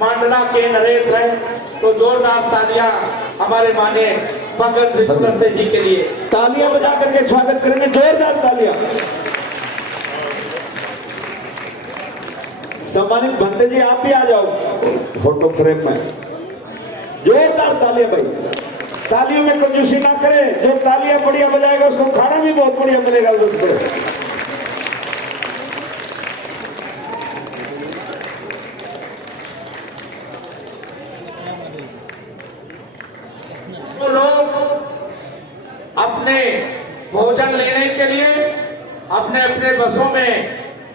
मांडला के नरेश हैं, तो जोरदार तालियां हमारे माननीय भगत सिंह कुलस्ते जी के लिए। तालियां बजा करके स्वागत करेंगे, जोरदार तालियां। सम्मानित भंते जी आप भी आ जाओ फोटो फ्रेम में। जोरदार तालियां भाई, तालियों में कंजूसी ना करें। जो तालियां बढ़िया बजाएगा उसको खाना भी बहुत बढ़िया मिलेगा उसको। तो लोग अपने भोजन लेने के लिए अपने अपने बसों में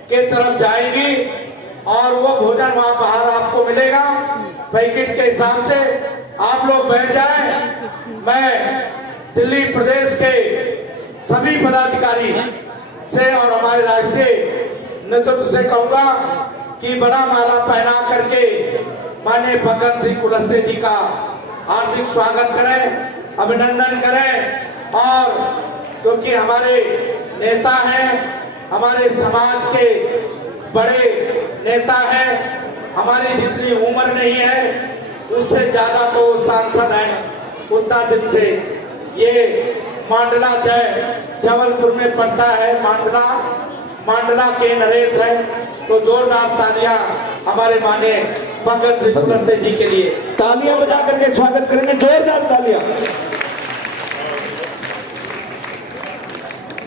के तरफ जाएंगी और वो भोजन वहां बाहर आपको मिलेगा पैकेट के हिसाब से। आप लोग बैठ जाएं। मैं दिल्ली प्रदेश के सभी पदाधिकारी से और हमारे राष्ट्रीय नेतृत्व से कहूंगा कि बड़ा माला पहना करके माननीय भगत सिंह कुलस्ते जी का हार्दिक स्वागत करें, अभिनंदन करें। और क्योंकि हमारे नेता हैं, हमारे समाज के बड़े नेता हैं, हमारी जितनी उम्र नहीं है उससे ज्यादा तो सांसद हैं। उतना दिन से ये मांडला जबलपुर में पड़ता है, मांडला के नरेश हैं, तो जोरदार तालियां हमारे माननीय भगत सिंह कुलस्ते जी के लिए। तालियां बजा करके स्वागत करेंगे, जोरदार तालियां।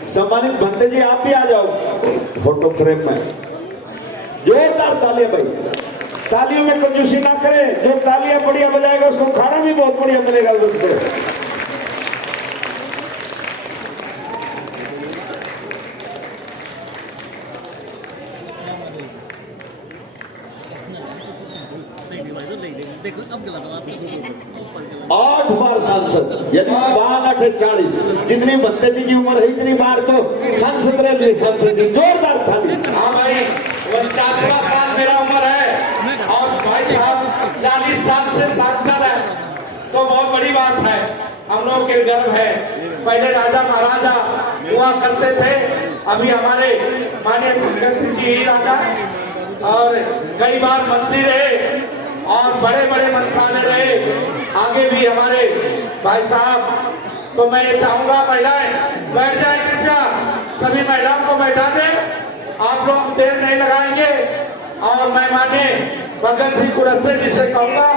सम्मानित भंते जी आप भी आ जाओ फोटो फ्रेम में। जोरदार तालियां भाई, तालियों में कंजूसी ना करें। जो तालियां बढ़िया बजाएगा उसको खाना भी बहुत बढ़िया मिलेगा उसको। आठ बार सांसद यानी 8 जितनी भंते जी की उम्र है इतनी बार तो सांसद रहे सांसद जी। जोरदार ताली। हाँ भाई, 50वां साल मेरा उम्र है और भाई साहब 40 साल से सांसद है, तो बहुत बड़ी बात है, हम लोग के गर्व है। पहले राजा महाराजा हुआ करते थे, अभी हमारे माननीय भगत सिंह जी ही राजा और कई बार मंत्री रहे और बड़े बड़े मंत्रालय रहे, आगे भी हमारे भाई साहब। तो मैं ये चाहूंगा महिलाएं बैठ जाए, कृपया सभी महिलाओं को बैठा दें। आप लोग देर नहीं लगाएंगे और मैं माननीय भगत सिंह कुलस्ते जी से कहूंगा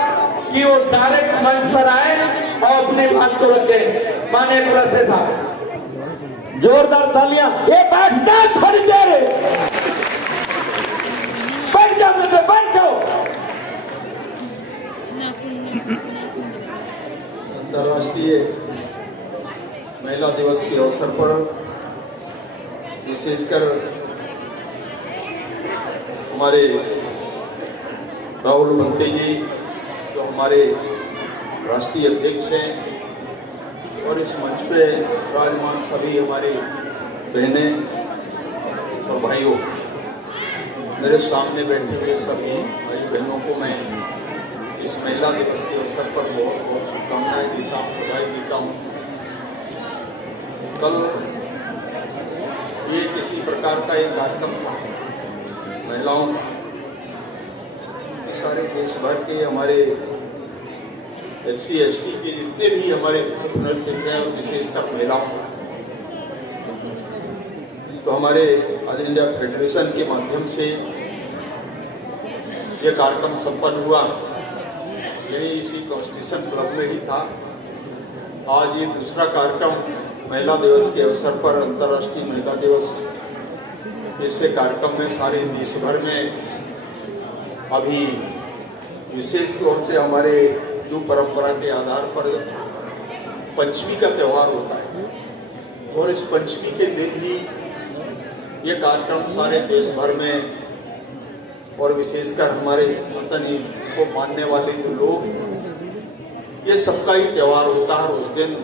कि वो डायरेक्ट मंच पर आए और अपनी बात को रखें। माननीय कुलस्ते साहब, जोरदार तालियां। ये बैठता थोड़ी देर, बैठ जाओ बेटे, बैठ जाओ। अंतर्राष्ट्रीय महिला दिवस के अवसर पर विशेषकर हमारे राहुल भंते जी जो हमारे राष्ट्रीय अध्यक्ष हैं और इस मंच पे विराजमान सभी हमारी बहनें और भाइयों, मेरे सामने बैठे हुए सभी भाई बहनों को मैं इस महिला दिवस के अवसर पर बहुत बहुत शुभकामनाएं देता हूँ, बधाई देता हूँ। कल ये किसी प्रकार का एक कार्यक्रम था महिलाओं का, सारे देश भर के हमारे SC ST के जितने भी हमारे नर्सिंग हैं और विशेषकर महिलाओं का, तो हमारे ऑल इंडिया फेडरेशन के माध्यम से ये कार्यक्रम संपन्न हुआ। यही इसी कॉन्स्टिट्यूशन क्लब में ही था। आज ये दूसरा कार्यक्रम महिला दिवस के अवसर पर, अंतर्राष्ट्रीय महिला दिवस, ऐसे कार्यक्रम में सारे देश भर में अभी विशेष तौर से हमारे हिंदू परंपरा के आधार पर पंचमी का त्यौहार होता है और इस पंचमी के दिन ही ये कार्यक्रम सारे देश भर में और विशेषकर हमारे वतन को मानने वाले जो लोग, ये सबका ही त्यौहार होता है। उस दिन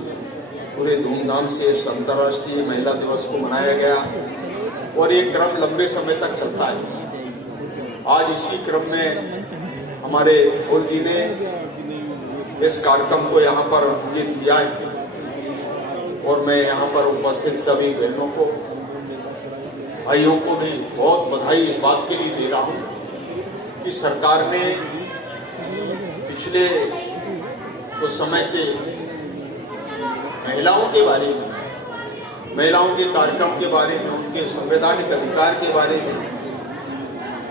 पूरे धूमधाम से अंतर्राष्ट्रीय महिला दिवस को मनाया गया और ये क्रम लंबे समय तक चलता है। आज इसी क्रम में हमारे फूल जी ने इस कार्यक्रम को यहाँ पर आयोजित किया है और मैं यहाँ पर उपस्थित सभी बहनों को, भाइयों को भी बहुत बधाई इस बात के लिए दे रहा हूँ कि सरकार ने पिछले कुछ समय से महिलाओं के बारे में, महिलाओं के कार्यक्रम के बारे में, उनके संवैधानिक अधिकार के बारे में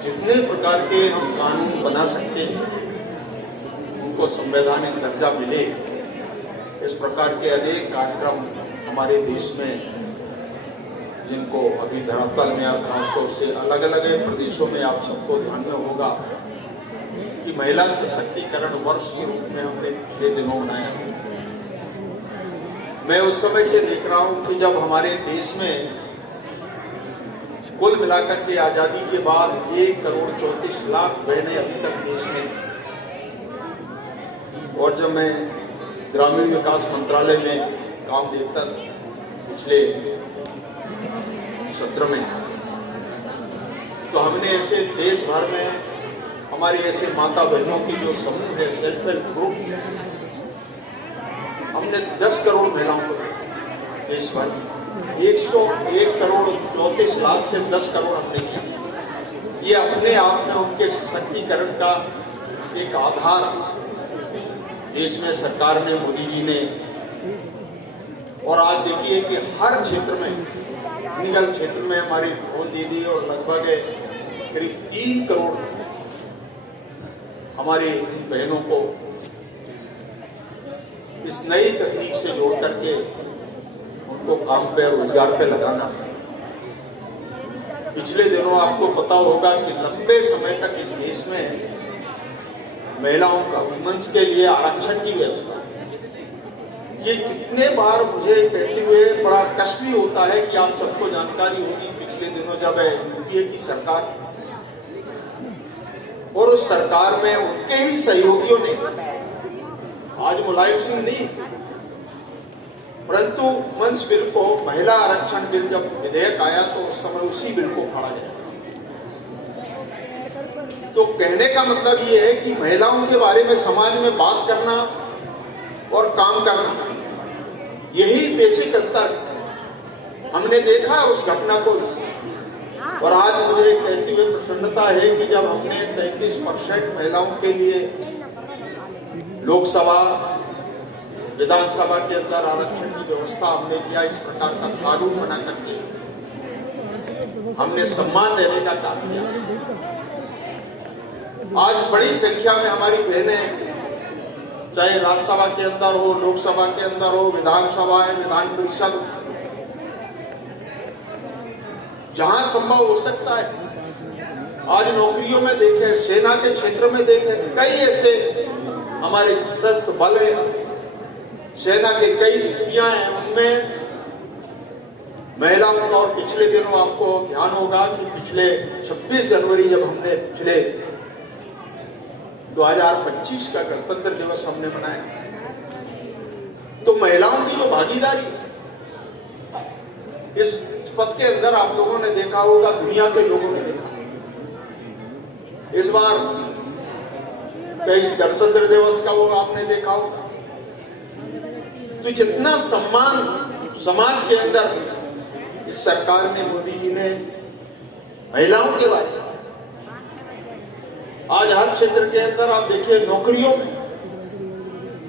जितने प्रकार के हम कानून बना सकते हैं, उनको संवैधानिक दर्जा मिले, इस प्रकार के अनेक कार्यक्रम हमारे देश में, जिनको अभी धरातल में आप खासतौर से अलग अलग प्रदेशों में आप सबको ध्यान में होगा कि महिला सशक्तिकरण वर्ष के रूप में हमने पिछले दिनों मनाया। मैं उस समय से देख रहा हूं कि जब हमारे देश में कुल मिलाकर के आजादी के बाद 1,34,00,000 बहनें अभी तक देश में थी, और जब मैं ग्रामीण विकास मंत्रालय में काम देखता था पिछले सत्र में, तो हमने ऐसे देश भर में हमारी ऐसे माता बहनों की जो समूह है, सेल्फ हेल्प ग्रुप, हमने 10 करोड़ महिलाओं को देश भर 101,34,00,000 से 10 करोड़ हमने किया। ये अपने आप में उनके सशक्तिकरण का एक आधार देश में सरकार ने, मोदी जी ने, और आज देखिए कि हर क्षेत्र में, निगल क्षेत्र में हमारी बहुत दीदी और लगभग करीब 3 करोड़ हमारी बहनों को इस नई तकनीक से जोड़ करके उनको काम पे, रोजगार पे लगाना। पिछले दिनों आपको पता होगा कि लंबे समय तक इस देश में महिलाओं का, वुमेन्स के लिए आरक्षण की व्यवस्था, ये कितने बार मुझे कहते हुए बड़ा कष्ट भी होता है कि आप सबको जानकारी होगी, पिछले दिनों जब यूपीए की सरकार और उस सरकार में उनके ही सहयोगियों ने, आज मुलायम सिंह नहीं, परंतु वुमेन्स बिल को, महिला आरक्षण बिल जब विधेयक आया तो उस समय उसी बिल को फाड़ा गया। तो कहने का मतलब ये है कि महिलाओं के बारे में समाज में बात करना और काम करना, यही बेसिक अंतर हमने देखा उस घटना को। और आज मुझे कहते हुए प्रसन्नता है कि जब हमने 33% महिलाओं के लिए लोकसभा, विधानसभा के अंदर आरक्षण की व्यवस्था हमने किया, इस प्रकार का कानून बना करके हमने सम्मान देने का काम किया। आज बड़ी संख्या में हमारी बहनें, चाहे राज्यसभा के अंदर हो, लोकसभा के अंदर हो, विधानसभा है, विधान परिषद, जहां संभव हो सकता है। आज नौकरियों में देखें, सेना के क्षेत्र में देखें, कई ऐसे हमारे सशस्त्र बल है, सेना के कई डिग्रियां हैं, उनमें महिलाओं का। और पिछले दिनों आपको ध्यान होगा कि पिछले 26 जनवरी जब हमने पिछले 2025 का गणतंत्र दिवस हमने मनाया, तो महिलाओं की जो भागीदारी इस पद के अंदर आप लोगों ने देखा होगा, दुनिया के लोगों ने देखा। इस बार इस गणतंत्र दिवस का वो आपने देखा होगा। तो जितना सम्मान समाज के अंदर इस सरकार ने, मोदी जी ने महिलाओं के बारे में, आज हर क्षेत्र के अंदर आप देखिए, नौकरियों में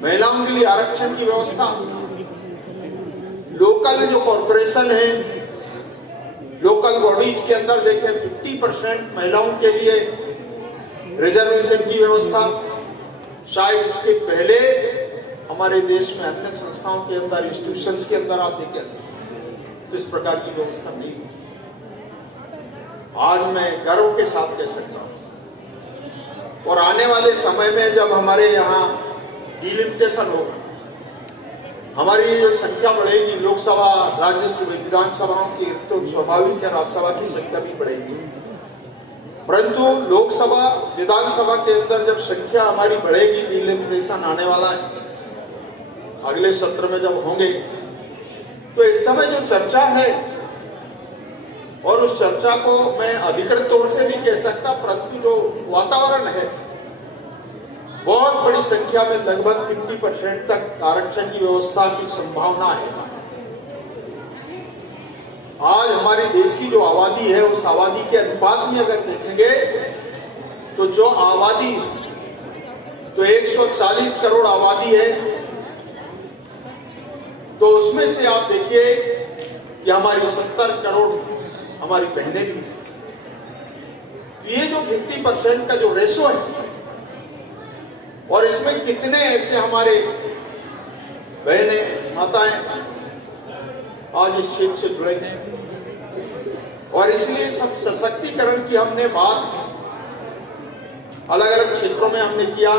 महिलाओं के लिए आरक्षण की व्यवस्था, लोकल जो कॉर्पोरेशन है, लोकल बॉडीज के अंदर देखें 50% महिलाओं के लिए रिजर्वेशन की व्यवस्था। शायद इसके पहले हमारे देश में अन्य संस्थाओं के अंदर, इंस्टीट्यूशंस के अंदर आप देखें तो इस प्रकार की व्यवस्था नहीं हुई। आज मैं गर्व के साथ कह सकता हूं, और आने वाले समय में जब हमारे यहाँ डिलिमिटेशन होगा, हमारी जो संख्या बढ़ेगी लोकसभा, राज्यसभा, विधानसभाओं की, तो स्वाभाविक है राज्यसभा की संख्या भी बढ़ेगी। परंतु लोकसभा, विधानसभा के अंदर जब संख्या हमारी बढ़ेगी, डिलिमिटेशन आने वाला है अगले सत्र में जब होंगे, तो इस समय जो चर्चा है, और उस चर्चा को मैं अधिकृत तौर से नहीं कह सकता, परंतु जो वातावरण है, बहुत बड़ी संख्या में, लगभग 50% तक आरक्षण की व्यवस्था की संभावना है। आज हमारे देश की जो आबादी है, उस आबादी के अनुपात में अगर देखेंगे तो जो आबादी तो 140 करोड़ आबादी है, तो उसमें से आप देखिए कि हमारी 70 करोड़ हमारी बहनें भी हैं। ये जो 50% का जो रेशो है, और इसमें कितने ऐसे हमारे बहनें माताएं आज इस क्षेत्र से जुड़े हैं, और इसलिए सब सशक्तिकरण की हमने बात अलग अलग क्षेत्रों में हमने किया।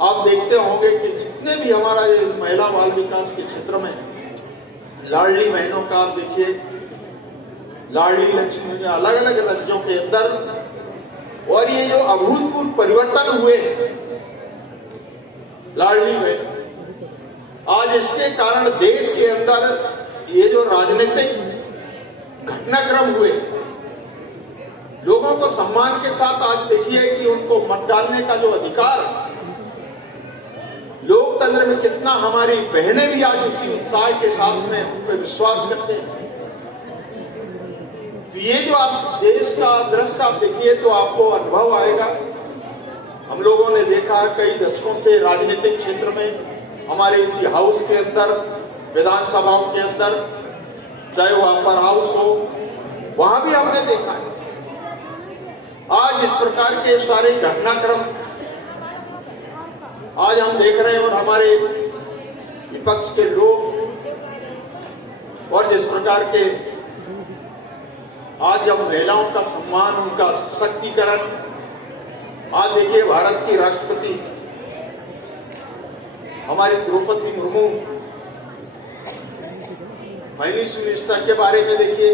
आप देखते होंगे कि जितने भी हमारा ये महिला बाल विकास के क्षेत्र में लाडली बहनों का आप देखिए, लाडली लक्ष्मी, अलग अलग राज्यों के अंदर, और ये जो अभूतपूर्व परिवर्तन हुए लाडली में, आज इसके कारण देश के अंदर ये जो राजनीतिक घटनाक्रम हुए, लोगों को सम्मान के साथ आज देखिए कि उनको मत डालने का जो अधिकार, लोकतंत्र में कितना हमारी बहनें भी आज उसी उत्साह के साथ में उन पर विश्वास करते हैं। तो ये जो आप देश का दृश्य आप देखिए तो आपको अनुभव आएगा। हम लोगों ने देखा कई दशकों से राजनीतिक क्षेत्र में, हमारे इसी हाउस के अंदर, विधानसभाओं के अंदर, चाहे वो अपर हाउस हो, वहां भी हमने देखा है आज इस प्रकार के सारे घटनाक्रम आज हम देख रहे हैं। और हमारे विपक्ष के लोग, और जिस प्रकार के आज जब महिलाओं का सम्मान, उनका सशक्तिकरण, आज देखिए भारत की राष्ट्रपति हमारी द्रौपदी मुर्मू, फाइनेंस मिनिस्टर के बारे में देखिए,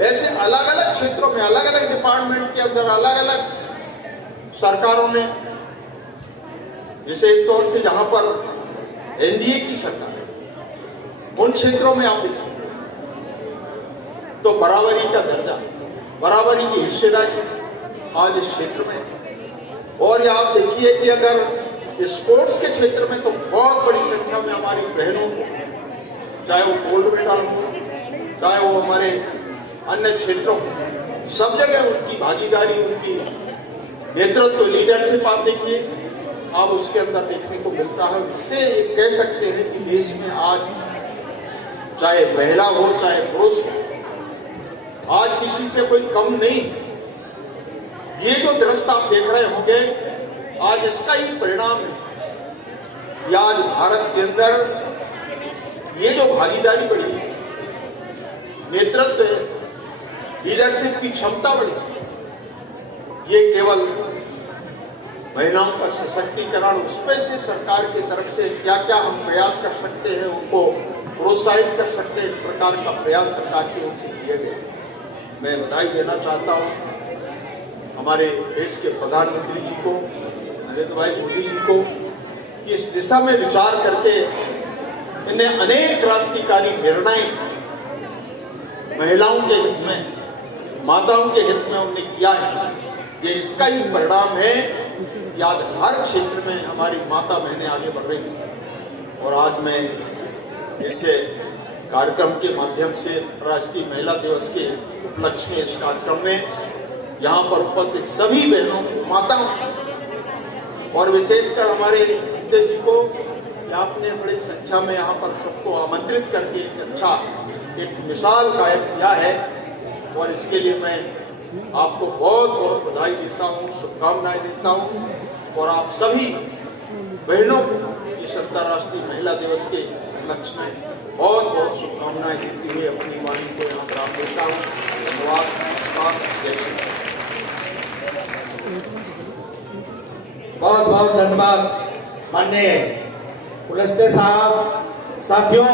ऐसे अलग अलग क्षेत्रों में, अलग अलग डिपार्टमेंट के अंदर, अलग अलग सरकारों ने, विशेष तौर से जहां पर एनडीए की सरकार है, उन क्षेत्रों में आप देखिए तो बराबरी का दर्जा, बराबरी की हिस्सेदारी आज इस क्षेत्र में। और ये आप देखिए कि अगर स्पोर्ट्स के क्षेत्र में तो बहुत बड़ी संख्या में हमारी बहनों को, चाहे वो गोल्ड मेडल हो, चाहे वो हमारे अन्य क्षेत्रों, सब जगह उनकी भागीदारी, उनकी नेतृत्व, लीडरशिप आप देखिए आप उसके अंदर देखने को मिलता है। इससे कह सकते हैं कि देश में आज चाहे महिला हो चाहे पुरुष हो, आज किसी से कोई कम नहीं। ये जो दृश्य आप देख रहे होंगे, आज इसका ही परिणाम है। या आज भारत के अंदर ये जो भागीदारी बढ़ी, नेतृत्व, लीडरशिप की क्षमता बढ़ी, ये केवल महिलाओं का सशक्तिकरण, उसमें से सरकार की तरफ से क्या क्या हम प्रयास कर सकते हैं, उनको प्रोत्साहित कर सकते हैं, इस प्रकार का प्रयास सरकार की ओर से किए गए। मैं बधाई देना चाहता हूँ हमारे देश के प्रधानमंत्री जी को, नरेंद्र भाई मोदी जी को, कि इस दिशा में विचार करके इन्हें अनेक क्रांतिकारी निर्णय महिलाओं के हित में, माताओं के हित में उन्हें किया है। ये इसका ही परिणाम है कि आज हर क्षेत्र में हमारी माता बहनें आगे बढ़ रही हैं। और आज मैं इस कार्यक्रम के माध्यम से राष्ट्रीय महिला दिवस के उपलक्ष्य में, इस कार्यक्रम में यहाँ पर उपस्थित सभी बहनों को, माताओं और विशेषकर हमारे विद्या जी को, आपने बड़ी संख्या में यहाँ पर सबको आमंत्रित करके एक मिसाल कायम किया है। और इसके लिए मैं आपको बहुत बहुत बधाई देता हूँ, शुभकामनाएं देता हूँ। और आप सभी बहनों को इस अंतर्राष्ट्रीय महिला दिवस के उपलक्ष्य में बहुत बहुत शुभकामनाएं देते हुए अपनी वाणी को यहाँ प्राप्त देता हूँ। धन्यवाद, नमस्कार, जय श्री राम। बहुत बहुत धन्यवाद माननीय कुलस्ते साहब। साथियों,